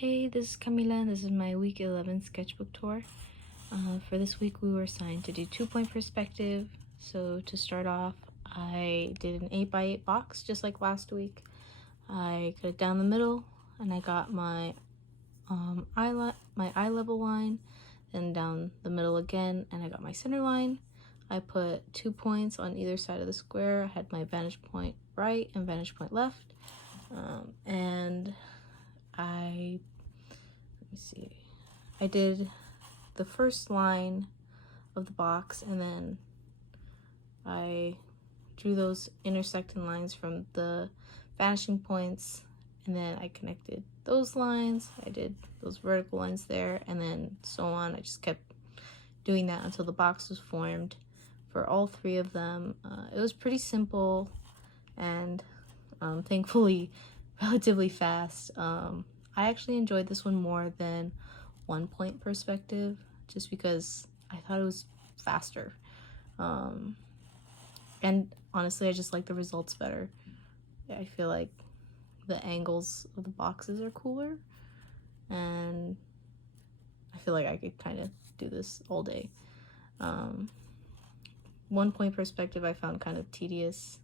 Hey, this is Camila and this is my week 11 sketchbook tour. For this week we were assigned to do 2-point perspective. So to start off, I did an 8x8 box just like last week. I cut it down the middle and I got my eye level line, then down the middle again, and I got my center line. I put 2 points on either side of the square. I had my vantage point right and vantage point left. I did the first line of the box, and then I drew those intersecting lines from the vanishing points, and then I connected those lines. I did those vertical lines there, and then so on. I just kept doing that until the box was formed for all 3 of them. It was pretty simple and thankfully relatively fast. I actually enjoyed this one more than 1-point perspective just because I thought it was faster. And honestly, I just like the results better. I feel like the angles of the boxes are cooler, and I feel like I could kind of do this all day. 1-point perspective I found kind of tedious,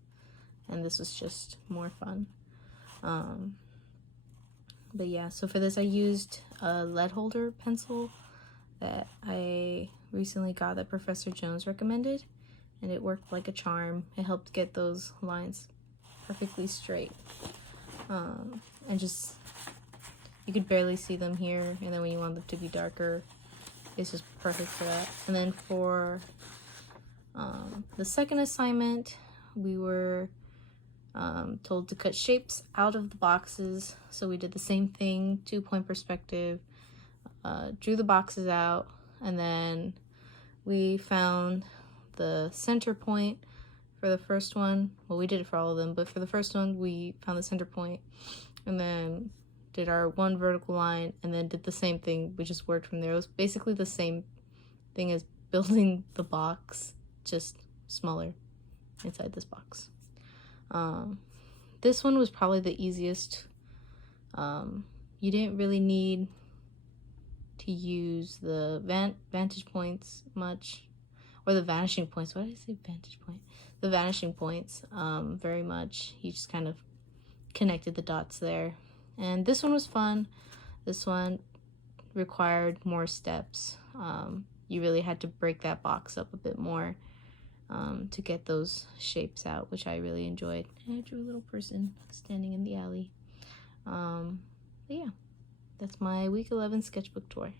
and this was just more fun. But yeah, so for this I used a lead holder pencil that I recently got that Professor Jones recommended, and it worked like a charm. It helped get those lines perfectly straight. And just, you could barely see them here, and then when you want them to be darker, it's just perfect for that. And then for the second assignment, we were told to cut shapes out of the boxes, so we did the same thing, 2-point perspective, drew the boxes out, and then we found the center point for the first one. Well, we did it for all of them, but for the first one we found the center point, and then did our one vertical line, and then did the same thing. We just worked from there. It was basically the same thing as building the box, just smaller inside this box. This one was probably the easiest. You didn't really need to use the vantage points much, or the vanishing points. Why did I say vantage point? The vanishing points very much. You just kind of connected the dots there. And this one was fun. This one required more steps. You really had to break that box up a bit more to get those shapes out, which I really enjoyed. And I drew a little person standing in the alley. But yeah, that's my week 11 sketchbook tour.